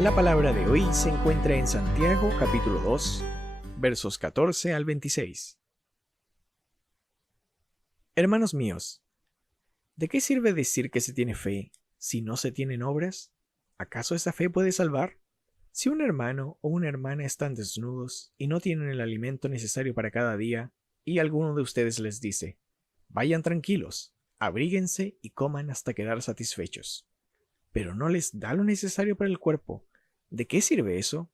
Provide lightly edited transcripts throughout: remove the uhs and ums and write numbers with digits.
La palabra de hoy se encuentra en Santiago capítulo 2, versos 14 al 26. Hermanos míos, ¿de qué sirve decir que se tiene fe si no se tienen obras? ¿Acaso esa fe puede salvar? Si un hermano o una hermana están desnudos y no tienen el alimento necesario para cada día, y alguno de ustedes les dice, vayan tranquilos, abríguense y coman hasta quedar satisfechos, pero no les da lo necesario para el cuerpo, ¿de qué sirve eso?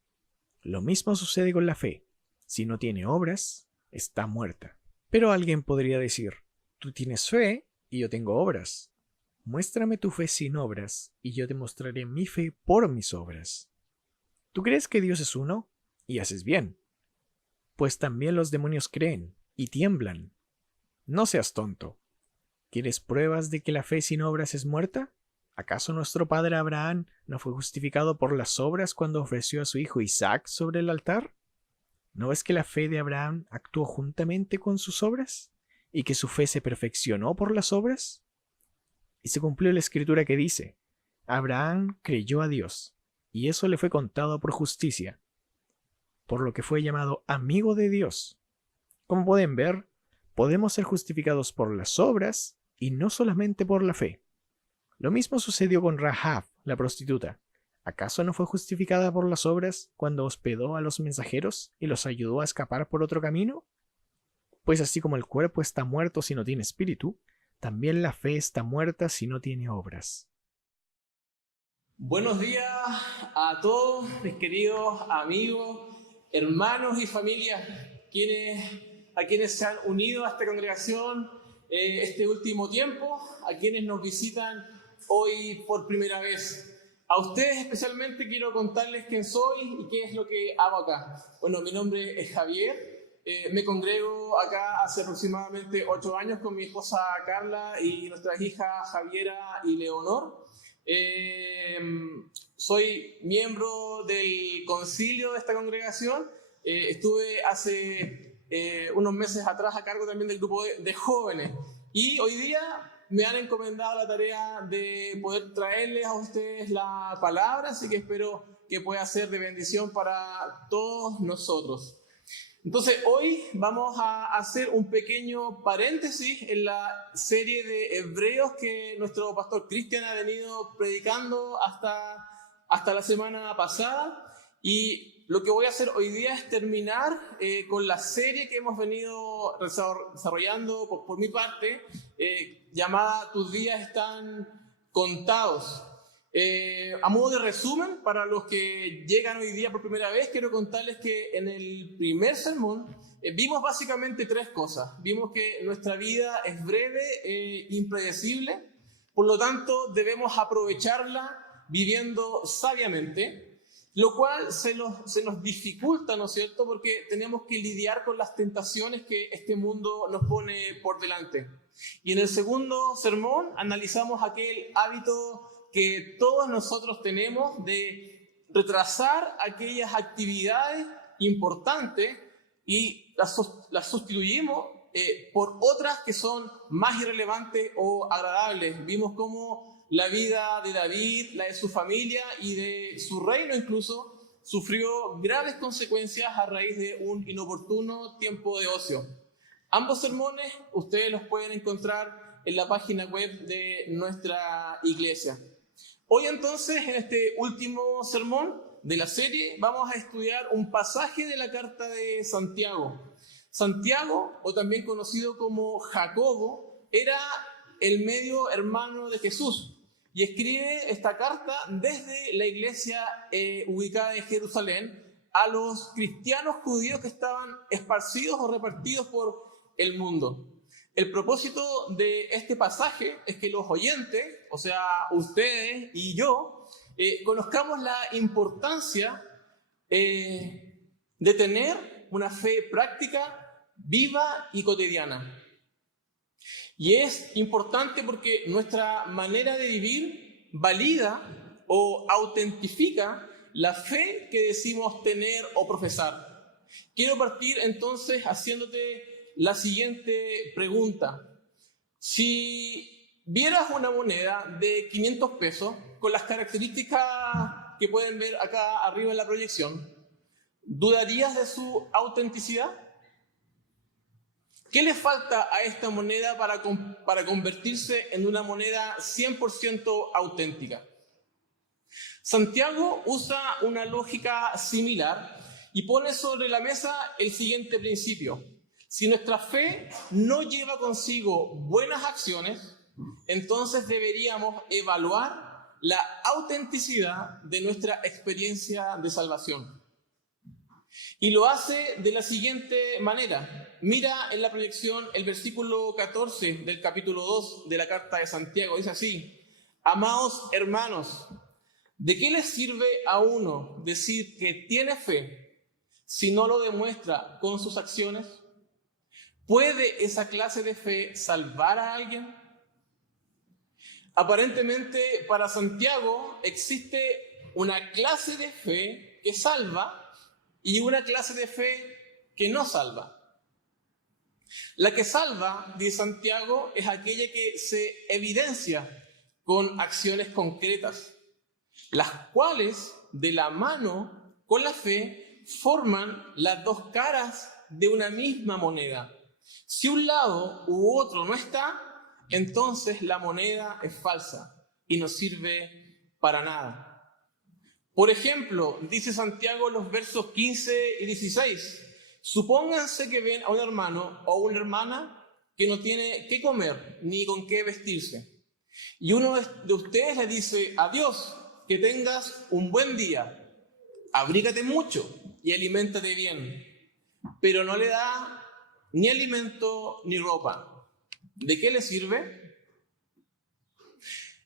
Lo mismo sucede con la fe. Si no tiene obras, está muerta. Pero alguien podría decir, tú tienes fe y yo tengo obras. Muéstrame tu fe sin obras y yo te mostraré mi fe por mis obras. ¿Tú crees que Dios es uno? Y haces bien. Pues también los demonios creen y tiemblan. No seas tonto. ¿Quieres pruebas de que la fe sin obras es muerta? ¿Acaso nuestro padre Abraham no fue justificado por las obras cuando ofreció a su hijo Isaac sobre el altar? ¿No ves que la fe de Abraham actuó juntamente con sus obras? ¿Y que su fe se perfeccionó por las obras? Y se cumplió la escritura que dice, Abraham creyó a Dios, y eso le fue contado por justicia, por lo que fue llamado amigo de Dios. Como pueden ver, podemos ser justificados por las obras y no solamente por la fe. Lo mismo sucedió con Rahab, la prostituta. ¿Acaso no fue justificada por las obras cuando hospedó a los mensajeros y los ayudó a escapar por otro camino? Pues así como el cuerpo está muerto si no tiene espíritu, también la fe está muerta si no tiene obras. Buenos días a todos mis queridos amigos, hermanos y familias, a quienes se han unido a esta congregación este último tiempo, a quienes nos visitan hoy por primera vez. A ustedes especialmente quiero contarles quién soy y qué es lo que hago acá. Bueno, mi nombre es Javier, me congrego acá hace aproximadamente 8 años con mi esposa Carla y nuestras hijas Javiera y Leonor. Soy miembro del concilio de esta congregación. Estuve hace unos meses atrás a cargo también del grupo de jóvenes. Y hoy día me han encomendado la tarea de poder traerles a ustedes la palabra, así que espero que pueda ser de bendición para todos nosotros. Entonces, hoy vamos a hacer un pequeño paréntesis en la serie de Hebreos que nuestro pastor Cristian ha venido predicando hasta la semana pasada. Y lo que voy a hacer hoy día es terminar con la serie que hemos venido desarrollando por mi parte, llamada Tus días están contados. A modo de resumen, para los que llegan hoy día por primera vez, quiero contarles que en el primer sermón vimos básicamente 3 cosas. Vimos que nuestra vida es breve e impredecible, por lo tanto debemos aprovecharla viviendo sabiamente, lo cual se nos dificulta, ¿no es cierto?, porque tenemos que lidiar con las tentaciones que este mundo nos pone por delante. Y en el segundo sermón analizamos aquel hábito que todos nosotros tenemos de retrasar aquellas actividades importantes y las sustituimos por otras que son más irrelevantes o agradables. Vimos cómo la vida de David, la de su familia y de su reino incluso, sufrió graves consecuencias a raíz de un inoportuno tiempo de ocio. Ambos sermones ustedes los pueden encontrar en la página web de nuestra iglesia. Hoy entonces, en este último sermón de la serie, vamos a estudiar un pasaje de la carta de Santiago. Santiago, o también conocido como Jacobo, era el medio hermano de Jesús y escribe esta carta desde la iglesia ubicada en Jerusalén a los cristianos judíos que estaban esparcidos o repartidos por el mundo. El propósito de este pasaje es que los oyentes, o sea, ustedes y yo, conozcamos la importancia de tener una fe práctica, viva y cotidiana. Y es importante porque nuestra manera de vivir valida o autentifica la fe que decimos tener o profesar. Quiero partir entonces haciéndote la siguiente pregunta. Si vieras una moneda de 500 pesos con las características que pueden ver acá arriba en la proyección, ¿dudarías de su autenticidad? ¿Qué le falta a esta moneda para convertirse en una moneda 100% auténtica? Santiago usa una lógica similar y pone sobre la mesa el siguiente principio. Si nuestra fe no lleva consigo buenas acciones, entonces deberíamos evaluar la autenticidad de nuestra experiencia de salvación. Y lo hace de la siguiente manera. Mira en la proyección el versículo 14 del capítulo 2 de la carta de Santiago. Dice así: amados hermanos, ¿de qué le sirve a uno decir que tiene fe si no lo demuestra con sus acciones? ¿Puede esa clase de fe salvar a alguien? Aparentemente, para Santiago existe una clase de fe que salva y una clase de fe que no salva. La que salva, dice Santiago, es aquella que se evidencia con acciones concretas, las cuales, de la mano con la fe, forman las dos caras de una misma moneda. Si un lado u otro no está, entonces la moneda es falsa y no sirve para nada. Por ejemplo, dice Santiago en los versos 15 y 16, supónganse que ven a un hermano o una hermana que no tiene qué comer ni con qué vestirse. Y uno de ustedes le dice: adiós, que tengas un buen día, abrígate mucho y aliméntate bien. Pero no le da ni alimento ni ropa. ¿De qué le sirve?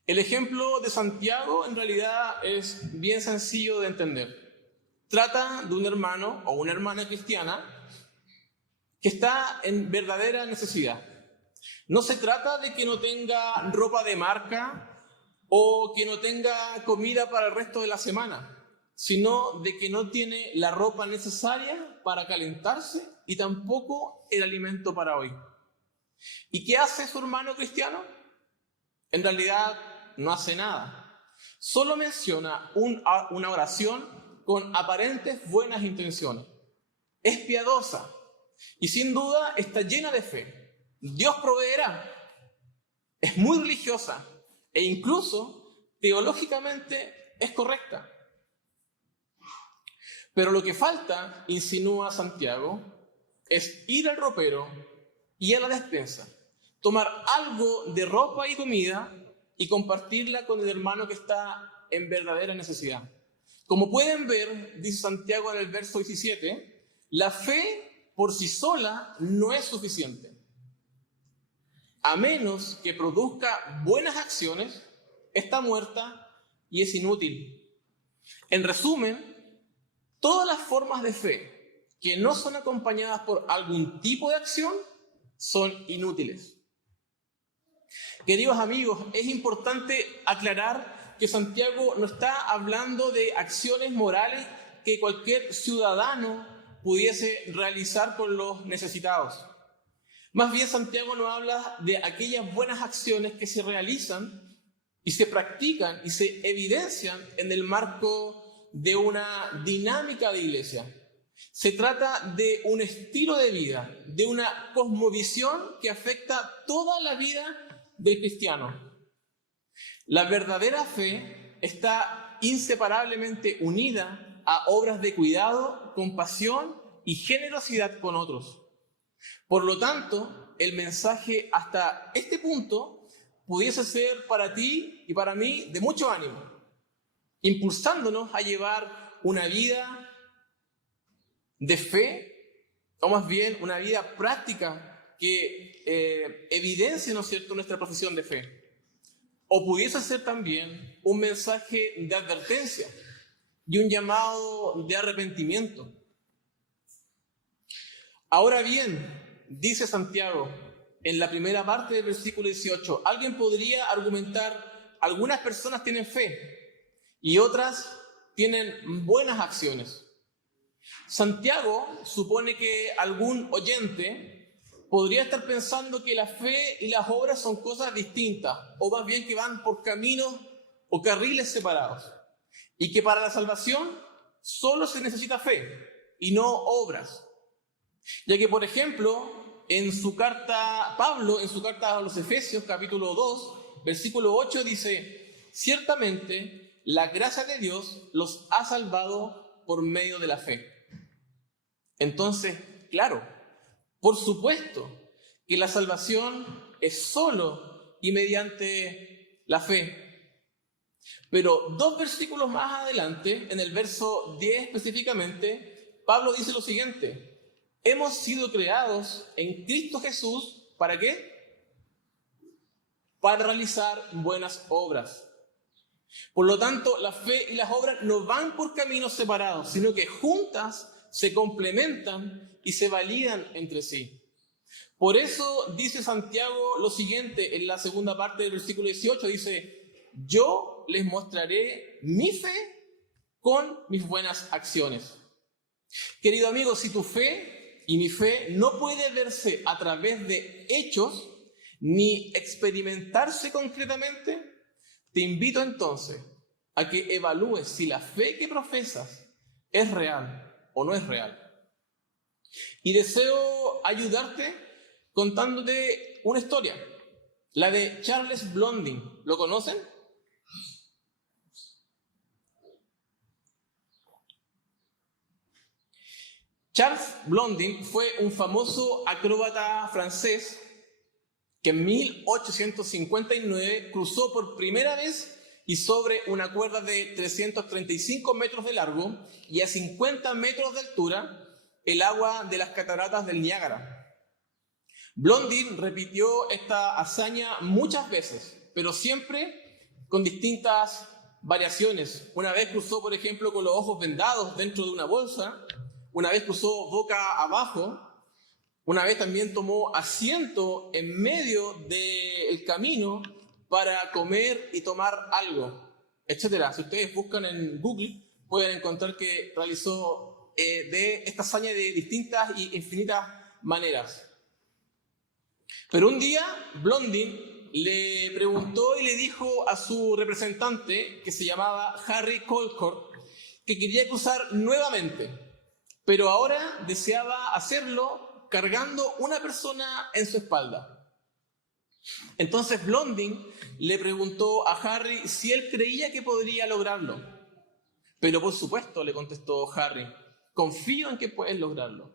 El ejemplo de Santiago en realidad es bien sencillo de entender. Trata de un hermano o una hermana cristiana que está en verdadera necesidad. No se trata de que no tenga ropa de marca o que no tenga comida para el resto de la semana, sino de que no tiene la ropa necesaria para calentarse y tampoco el alimento para hoy. ¿Y qué hace su hermano cristiano? En realidad no hace nada. Solo menciona una oración con aparentes buenas intenciones. Es piadosa y sin duda está llena de fe. Dios proveerá. Es muy religiosa e incluso teológicamente es correcta. Pero lo que falta, insinúa Santiago, es ir al ropero y a la despensa, tomar algo de ropa y comida y compartirla con el hermano que está en verdadera necesidad. Como pueden ver, dice Santiago en el verso 17, la fe por sí sola no es suficiente. A menos que produzca buenas acciones, está muerta y es inútil. En resumen, todas las formas de fe que no son acompañadas por algún tipo de acción son inútiles. Queridos amigos, es importante aclarar que Santiago no está hablando de acciones morales que cualquier ciudadano pudiese realizar por los necesitados. Más bien, Santiago nos habla de aquellas buenas acciones que se realizan y se practican y se evidencian en el marco de una dinámica de iglesia. Se trata de un estilo de vida, de una cosmovisión que afecta toda la vida del cristiano. La verdadera fe está inseparablemente unida a obras de cuidado, compasión y generosidad con otros. Por lo tanto, el mensaje hasta este punto pudiese ser para ti y para mí de mucho ánimo, impulsándonos a llevar una vida de fe, o más bien una vida práctica que evidencie, ¿no es cierto?, nuestra profesión de fe. O pudiese ser también un mensaje de advertencia y un llamado de arrepentimiento. Ahora bien, dice Santiago en la primera parte del versículo 18, alguien podría argumentar: algunas personas tienen fe y otras tienen buenas acciones. Santiago supone que algún oyente podría estar pensando que la fe y las obras son cosas distintas, o más bien que van por caminos o carriles separados. y que para la salvación solo se necesita fe y no obras. Ya que, por ejemplo, Pablo, en su carta a los Efesios, capítulo 2, versículo 8, dice: ciertamente la gracia de Dios los ha salvado por medio de la fe. Entonces, claro, por supuesto que la salvación es solo y mediante la fe. Pero 2 versículos más adelante, en el verso 10 específicamente, Pablo dice lo siguiente: hemos sido creados en Cristo Jesús, ¿para qué? Para realizar buenas obras. Por lo tanto, la fe y las obras no van por caminos separados, sino que juntas se complementan y se validan entre sí. Por eso dice Santiago lo siguiente en la segunda parte del versículo 18, dice: yo les mostraré mi fe con mis buenas acciones. Querido amigo, si tu fe y mi fe no puede verse a través de hechos ni experimentarse concretamente, te invito entonces a que evalúes si la fe que profesas es real o no es real. Y deseo ayudarte contándote una historia, la de Charles Blondin. ¿Lo conocen? Charles Blondin fue un famoso acróbata francés que en 1859 cruzó por primera vez y sobre una cuerda de 335 metros de largo y a 50 metros de altura el agua de las cataratas del Niágara. Blondin repitió esta hazaña muchas veces, pero siempre con distintas variaciones. Una vez cruzó, por ejemplo, con los ojos vendados dentro de una bolsa. Una vez cruzó boca abajo. Una vez también tomó asiento en medio del camino para comer y tomar algo, etc. Si ustedes buscan en Google, pueden encontrar que realizó de esta hazaña de distintas y infinitas maneras. Pero un día Blondin le preguntó y le dijo a su representante, que se llamaba Harry Colcord, que quería cruzar nuevamente, pero ahora deseaba hacerlo cargando una persona en su espalda. Entonces Blondin le preguntó a Harry si él creía que podría lograrlo. Pero por supuesto, le contestó Harry, confío en que puedes lograrlo.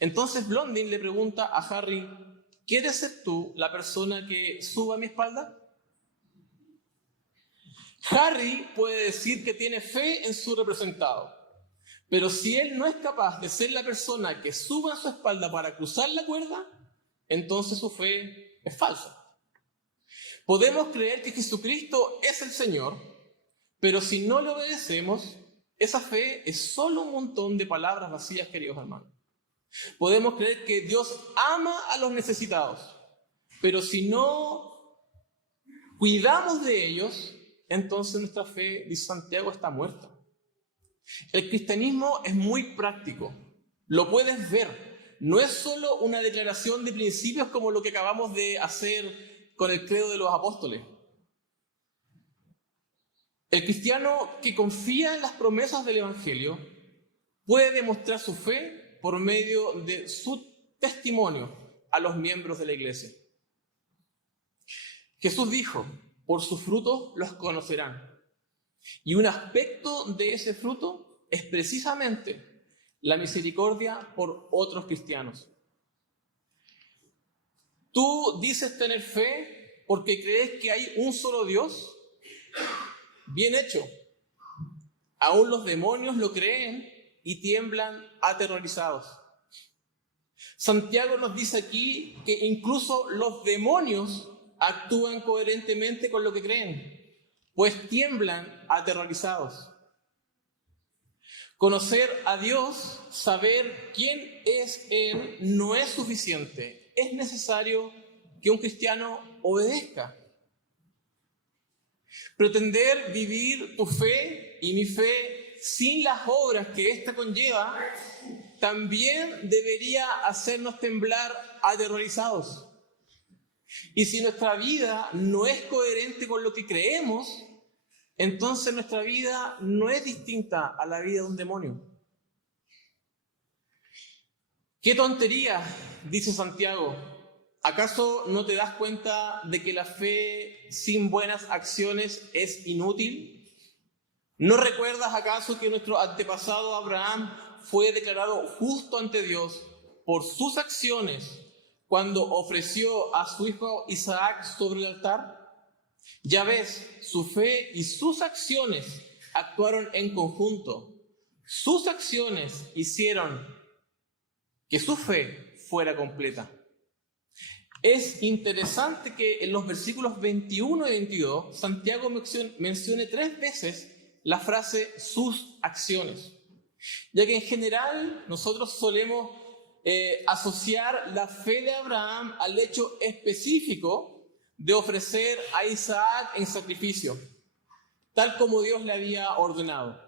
Entonces Blondin le pregunta a Harry: ¿quieres ser tú la persona que suba a mi espalda? Harry puede decir que tiene fe en su representado, pero si él no es capaz de ser la persona que suba a su espalda para cruzar la cuerda, entonces su fe es falsa. Podemos creer que Jesucristo es el Señor, pero si no le obedecemos, esa fe es solo un montón de palabras vacías, queridos hermanos. Podemos creer que Dios ama a los necesitados, pero si no cuidamos de ellos, entonces nuestra fe, dice Santiago, está muerta. El cristianismo es muy práctico, lo puedes ver. No es solo una declaración de principios como lo que acabamos de hacer con el credo de los apóstoles. El cristiano que confía en las promesas del Evangelio puede demostrar su fe por medio de su testimonio a los miembros de la iglesia. Jesús dijo: por sus frutos los conocerán. Y un aspecto de ese fruto es precisamente la misericordia por otros cristianos. ¿Tú dices tener fe porque crees que hay un solo Dios? Bien hecho. Aún los demonios lo creen y tiemblan aterrorizados. Santiago nos dice aquí que incluso los demonios actúan coherentemente con lo que creen, pues tiemblan aterrorizados. Conocer a Dios, saber quién es Él, no es suficiente. Es necesario que un cristiano obedezca. Pretender vivir tu fe y mi fe sin las obras que ésta conlleva, también debería hacernos temblar aterrorizados. Y si nuestra vida no es coherente con lo que creemos, entonces nuestra vida no es distinta a la vida de un demonio. ¡Qué tontería!, dice Santiago. ¿Acaso no te das cuenta de que la fe sin buenas acciones es inútil? ¿No recuerdas acaso que nuestro antepasado Abraham fue declarado justo ante Dios por sus acciones cuando ofreció a su hijo Isaac sobre el altar? Ya ves, su fe y sus acciones actuaron en conjunto. Sus acciones hicieron que su fe fuera completa. Es interesante que en los versículos 21 y 22, Santiago mencione 3 veces la frase sus acciones, ya que en general nosotros solemos asociar la fe de Abraham al hecho específico de ofrecer a Isaac en sacrificio, tal como Dios le había ordenado.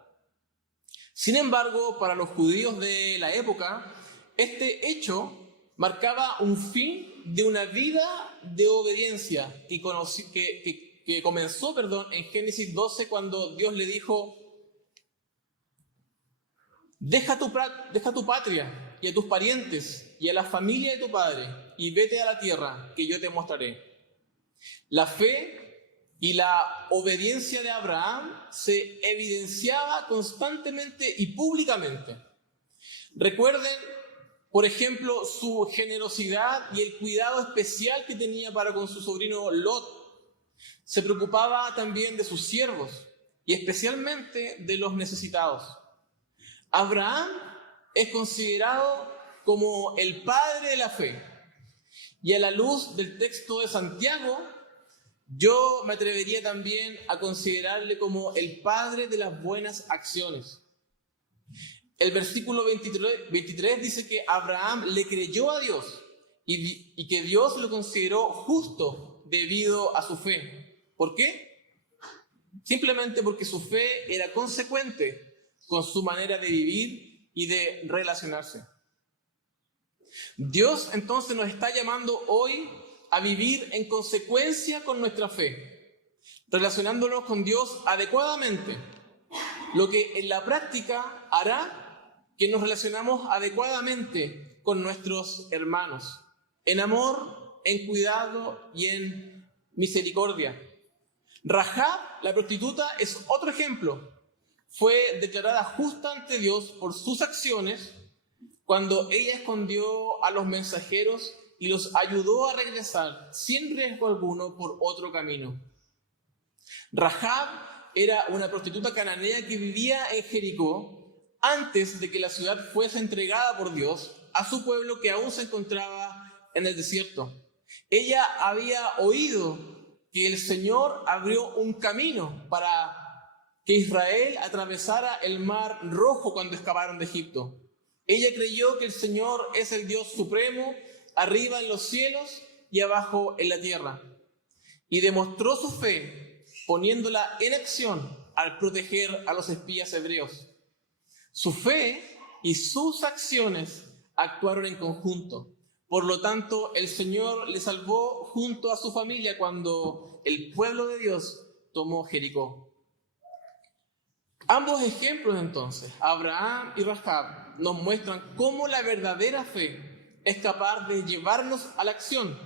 Sin embargo, para los judíos de la época, este hecho marcaba un fin de una vida de obediencia que comenzó en Génesis 12, cuando Dios le dijo: deja tu patria y a tus parientes y a la familia de tu padre y vete a la tierra que yo te mostraré. La fe y la obediencia de Abraham se evidenciaba constantemente y públicamente. Recuerden, por ejemplo, su generosidad y el cuidado especial que tenía para con su sobrino Lot. Se preocupaba también de sus siervos y especialmente de los necesitados. Abraham es considerado como el padre de la fe. Y a la luz del texto de Santiago, yo me atrevería también a considerarle como el padre de las buenas acciones. El versículo 23 dice que Abraham le creyó a Dios y que Dios lo consideró justo debido a su fe. ¿Por qué? Simplemente porque su fe era consecuente con su manera de vivir y de relacionarse. Dios entonces nos está llamando hoy a vivir en consecuencia con nuestra fe, relacionándonos con Dios adecuadamente, lo que en la práctica hará que nos relacionamos adecuadamente con nuestros hermanos, en amor, en cuidado y en misericordia. Rahab, la prostituta, es otro ejemplo. Fue declarada justa ante Dios por sus acciones cuando ella escondió a los mensajeros y los ayudó a regresar sin riesgo alguno por otro camino. Rahab era una prostituta cananea que vivía en Jericó antes de que la ciudad fuese entregada por Dios a su pueblo que aún se encontraba en el desierto. Ella había oído que el Señor abrió un camino para que Israel atravesara el Mar Rojo cuando escaparon de Egipto. Ella creyó que el Señor es el Dios supremo, arriba en los cielos y abajo en la tierra. Y demostró su fe poniéndola en acción al proteger a los espías hebreos. Su fe y sus acciones actuaron en conjunto. Por lo tanto, el Señor le salvó junto a su familia cuando el pueblo de Dios tomó Jericó. Ambos ejemplos, entonces, Abraham y Rahab, nos muestran cómo la verdadera fe es capaz de llevarnos a la acción,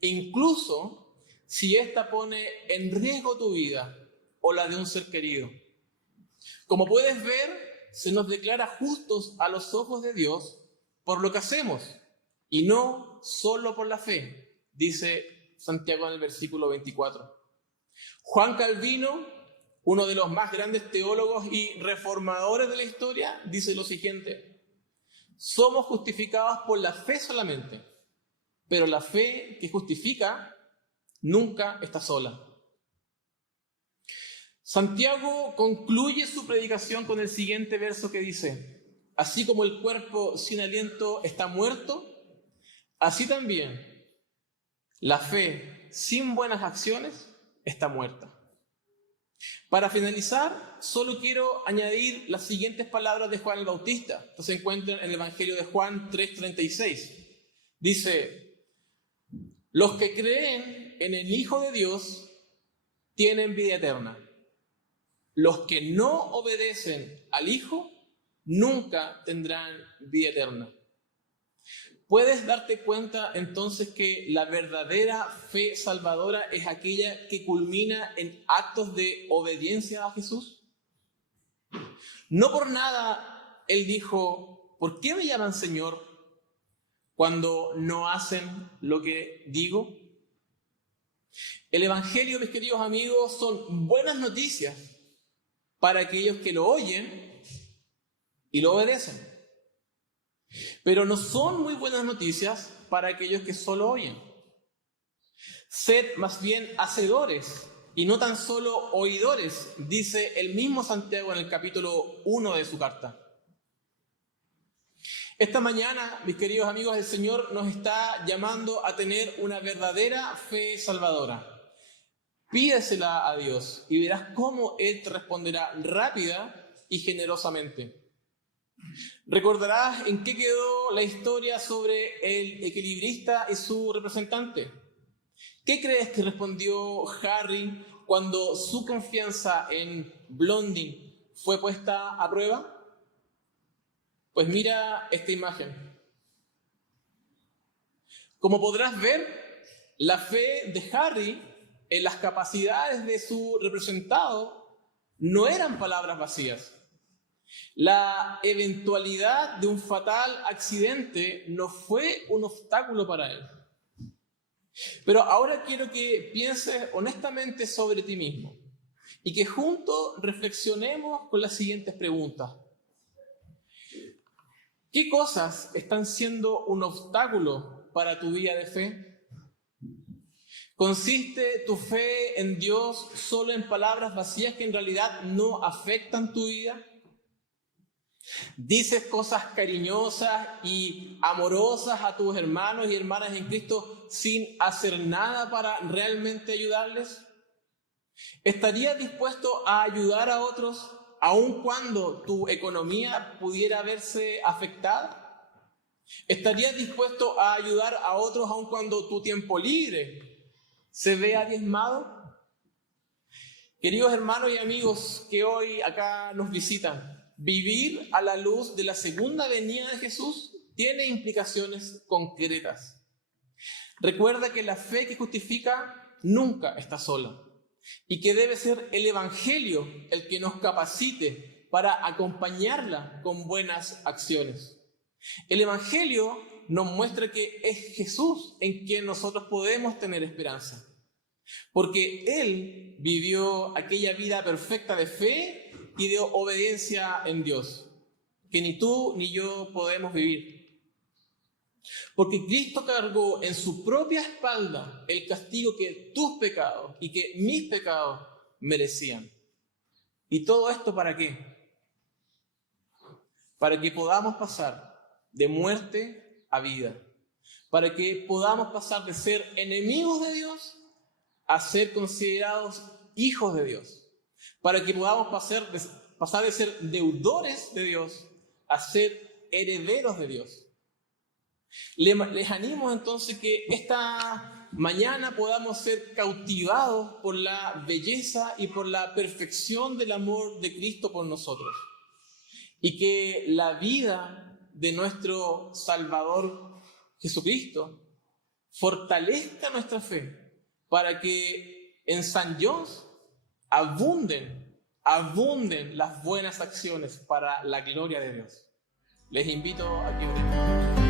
incluso si ésta pone en riesgo tu vida o la de un ser querido. Como puedes ver, se nos declara justos a los ojos de Dios por lo que hacemos y no solo por la fe, dice Santiago en el versículo 24. Juan Calvino, uno de los más grandes teólogos y reformadores de la historia, dice lo siguiente: somos justificados por la fe solamente, pero la fe que justifica nunca está sola. Santiago concluye su predicación con el siguiente verso que dice: así como el cuerpo sin aliento está muerto, así también la fe sin buenas acciones está muerta. Para finalizar, solo quiero añadir las siguientes palabras de Juan el Bautista, que se encuentran en el Evangelio de Juan 3:36. Dice: los que creen en el Hijo de Dios tienen vida eterna. los que no obedecen al Hijo nunca tendrán vida eterna. ¿Puedes darte cuenta entonces que la verdadera fe salvadora es aquella que culmina en actos de obediencia a Jesús? No por nada Él dijo, ¿por qué me llaman Señor cuando no hacen lo que digo? El Evangelio, mis queridos amigos, son buenas noticias para aquellos que lo oyen y lo obedecen. Pero no son muy buenas noticias para aquellos que solo oyen. Sed más bien hacedores y no tan solo oidores, dice el mismo Santiago en el capítulo 1 de su carta. Esta mañana, mis queridos amigos, el Señor nos está llamando a tener una verdadera fe salvadora. Pídesela a Dios y verás cómo Él te responderá rápida y generosamente. ¿Recordarás en qué quedó la historia sobre el equilibrista y su representante? ¿Qué crees que respondió Harry cuando su confianza en Blondin fue puesta a prueba? Pues mira esta imagen. Como podrás ver, la fe de Harry en las capacidades de su representado no eran palabras vacías. La eventualidad de un fatal accidente no fue un obstáculo para él. Pero ahora quiero que pienses honestamente sobre ti mismo y que juntos reflexionemos con las siguientes preguntas. ¿Qué cosas están siendo un obstáculo para tu vida de fe? ¿Consiste tu fe en Dios solo en palabras vacías que en realidad no afectan tu vida? ¿Dices cosas cariñosas y amorosas a tus hermanos y hermanas en Cristo sin hacer nada para realmente ayudarles? ¿Estarías dispuesto a ayudar a otros aun cuando tu economía pudiera verse afectada? ¿Estarías dispuesto a ayudar a otros aun cuando tu tiempo libre se vea diezmado? Queridos hermanos y amigos que hoy acá nos visitan, vivir a la luz de la segunda venida de Jesús tiene implicaciones concretas. Recuerda que la fe que justifica nunca está sola y que debe ser el Evangelio el que nos capacite para acompañarla con buenas acciones. El Evangelio nos muestra que es Jesús en quien nosotros podemos tener esperanza, porque Él vivió aquella vida perfecta de fe y de obediencia en Dios, que ni tú ni yo podemos vivir. Porque Cristo cargó en su propia espalda el castigo que tus pecados y que mis pecados merecían. ¿Y todo esto para qué? Para que podamos pasar de muerte a vida. Para que podamos pasar de ser enemigos de Dios a ser considerados hijos de Dios. Para que podamos pasar de ser deudores de Dios a ser herederos de Dios. Les animo entonces que esta mañana podamos ser cautivados por la belleza y por la perfección del amor de Cristo por nosotros. Y que la vida de nuestro Salvador Jesucristo fortalezca nuestra fe para que en San John's abunden las buenas acciones para la gloria de Dios. Les invito a que oremos.